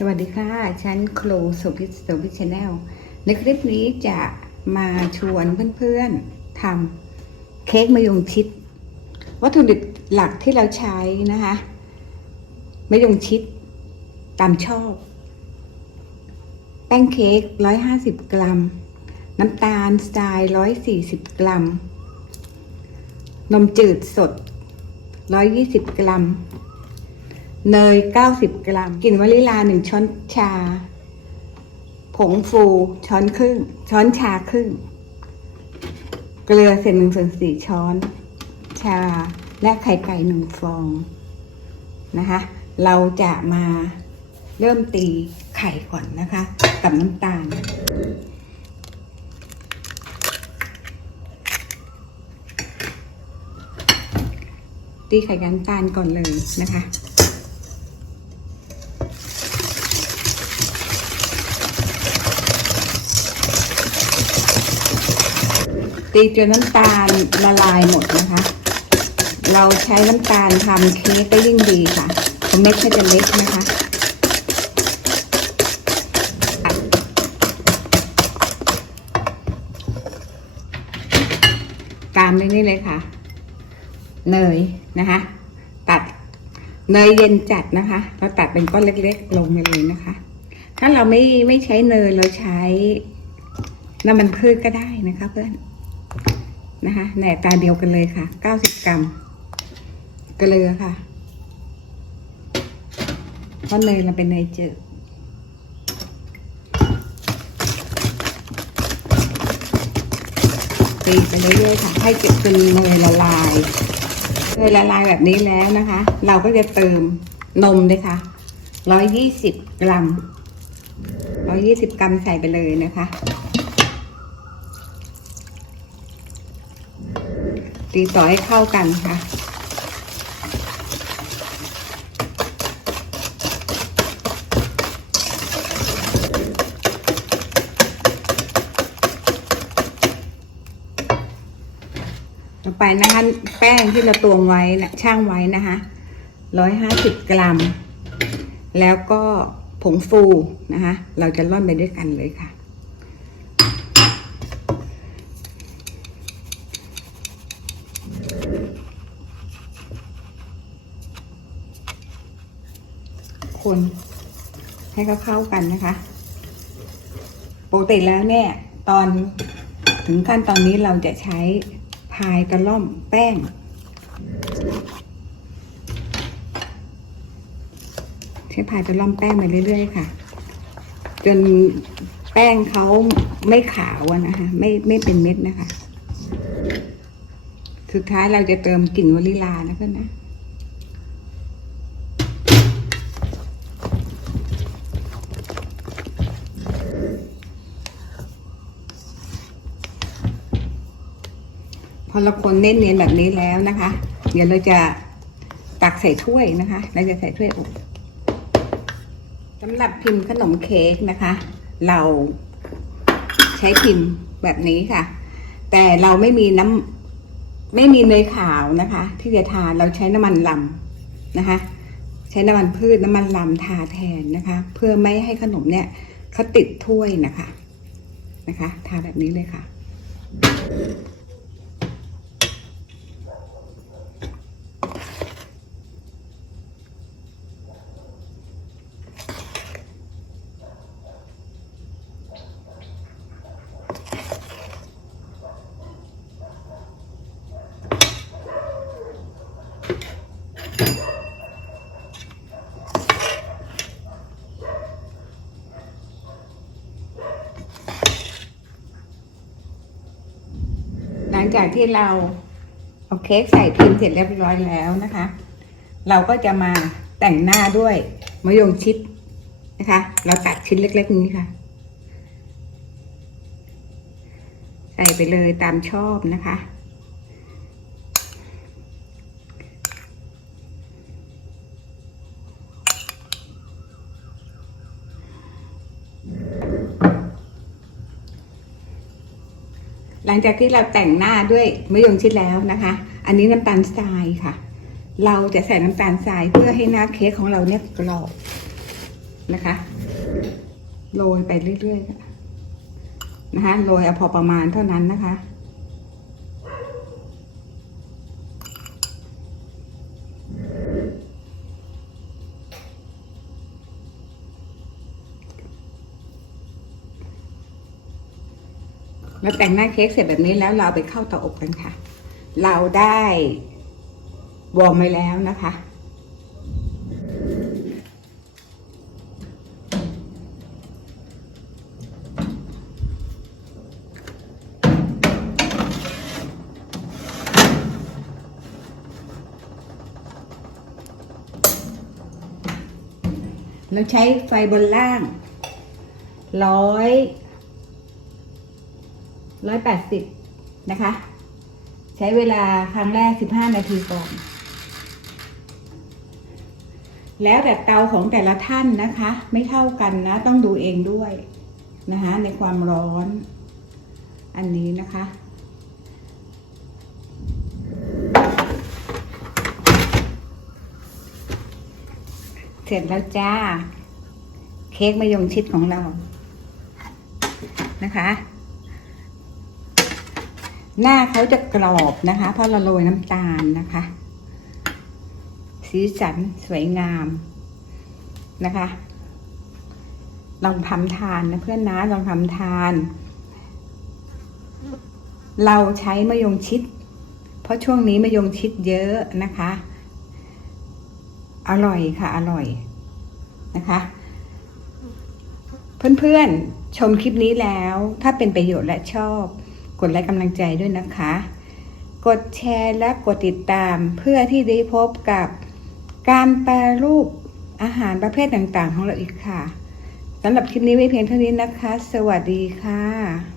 สวัสดีค่ะฉันโคลโสพิสโสพิชแนลในคลิปนี้จะมาชวนเพื่อนๆทำเค้กมะยงชิด วัตถุดิบหลักที่เราใช้นะคะมะยงชิดตามชอบ แป้งเค้ก150กรัม น้ำตาลสไตล์140กรัม นมจืดสด120กรัม เนย 90 กรัมกลิ่นวานิลา1ช้อนชา ผงฟูช้อนครึ่ง ช้อนชาครึ่ง เกลือเศษหนึ่งส่วนสี่ช้อน ชาและไข่ไก่หนึ่งฟองนะคะ เราจะมาเริ่มตีไข่ก่อนนะคะ กับน้ำตาลตีไข่กันตาลก่อนเลยนะคะ ตีจนน้ำตาลละลายหมดนะคะ เราใช้น้ำตาลทำเค้กก็ยิ่งดีค่ะเม็ดก็จะเล็กนะคะตามด้นี่เลยค่ะ เนยนะคะ ตัดเนยเย็นจัดนะคะเราตัดเป็นก้อนเล็กๆ ลงไปเลยนะคะ ถ้าเราไม่ไม่ใช้เนยเราใช้น้ำมันพืชก็ได้นะคะเพื่อน นะคะแหนบตาเดียวกันเลยค่ะ 90 กรัมเกลือค่ะ เพราะเนยเราเป็นเนยจืดตีไปเรื่อยๆค่ะ ให้เก็บจนเนยละลายเนยละลายแบบนี้แล้วนะคะ เราก็จะเติมนมเลยค่ะ120 กรัม120 กรัมใส่ไปเลยนะคะ ตีต่อให้เข้ากันค่ะ ต่อไปนะคะแป้งที่เราตวงไว้นะช่างไว้นะคะร้อยห้าสิบกรัม แล้วก็ผงฟูนะคะ เราจะร่อนไปด้วยกันเลยค่ะ คน ให้เขาเข้ากันนะคะปกติแล้วเนี่ย ตอนถึงขั้นตอนนี้เราจะใช้พายกระล่อมแป้ง ใช้พายกระล่อมแป้งไปเรื่อยๆค่ะ จนแป้งเขาไม่ขาวนะคะ ไม่ไม่เป็นเม็ดนะคะ สุดท้ายเราจะเติมกลิ่นวานิลานะเพื่อนนะ อเราคนเน้นเนียนแบบนี้แล้วนะคะ เดี๋ยวเราจะตักใส่ถ้วยนะคะเราจะใส่ถ้วยอบสำหรับพิมพ์ขนมเค้กนะคะ เราใช้พิมพ์แบบนี้ค่ะ แต่เราไม่มีน้ำไม่มีเนยขาวนะคะ ที่จะทาเราใช้น้ำมันลำนะคะ ใช้น้ำมันพืชน้ำมันลำทาแทนนะคะ เพื่อไม่ให้ขนมเนี่ยเขาติดถ้วยนะคะนะคะ ทาแบบนี้เลยค่ะ จากที่เราเอาเค้กใส่พิมพ์เสร็จเรียบร้อยแล้วนะคะ เราก็จะมาแต่งหน้าด้วยมะยงชิดนะคะ เราตัดชิ้นเล็ก ๆ นี้ค่ะ ใส่ไปเลยตามชอบนะคะ หลังจากที่เราแต่งหน้าด้วยมะยงชิดแล้วนะคะ อันนี้น้ำตาลทรายค่ะ เราจะใส่น้ำตาลทรายเพื่อให้หน้าเค้กของเราเนี่ยกรอบนะคะ โรยไปเรื่อยๆนะคะ โรยเอาพอประมาณเท่านั้นนะคะ เราแต่งหน้าเค้กเสร็จแบบนี้แล้วเราเอาไปเข้าเตาอบกันค่ะ เราได้วอร์มไว้แล้วนะคะ เราใช้ไฟบนล่างร้อย ร้อยแปดสิบนะคะ ใช้เวลาครั้งแรกสิบห้านาทีก่อน แล้วแต่เตาของแต่ละท่านนะคะ ไม่เท่ากันนะ ต้องดูเองด้วยนะคะในความร้อน อันนี้นะคะเสร็จแล้วจ้า เค้กมะยงชิดของเรา นะคะ หน้าเขาจะกรอบนะคะ เพราะเราโรยน้ำตาลนะคะ สีสันสวยงามนะคะ ลองทำทานนะเพื่อนนะลองทำทาน เราใช้มะยงชิด เพราะช่วงนี้มะยงชิดเยอะนะคะ อร่อยค่ะ อร่อยนะคะ เพื่อนๆชมคลิปนี้แล้วถ้าเป็นประโยชน์และชอบ กดไลค์กำลังใจด้วยนะคะ กดแชร์และกดติดตามเพื่อที่ได้พบกับการแปรรูปอาหารประเภทต่างๆ ของเราอีกค่ะสำหรับคลิปนี้ไว้เพียงเท่านี้นะคะ สวัสดีค่ะ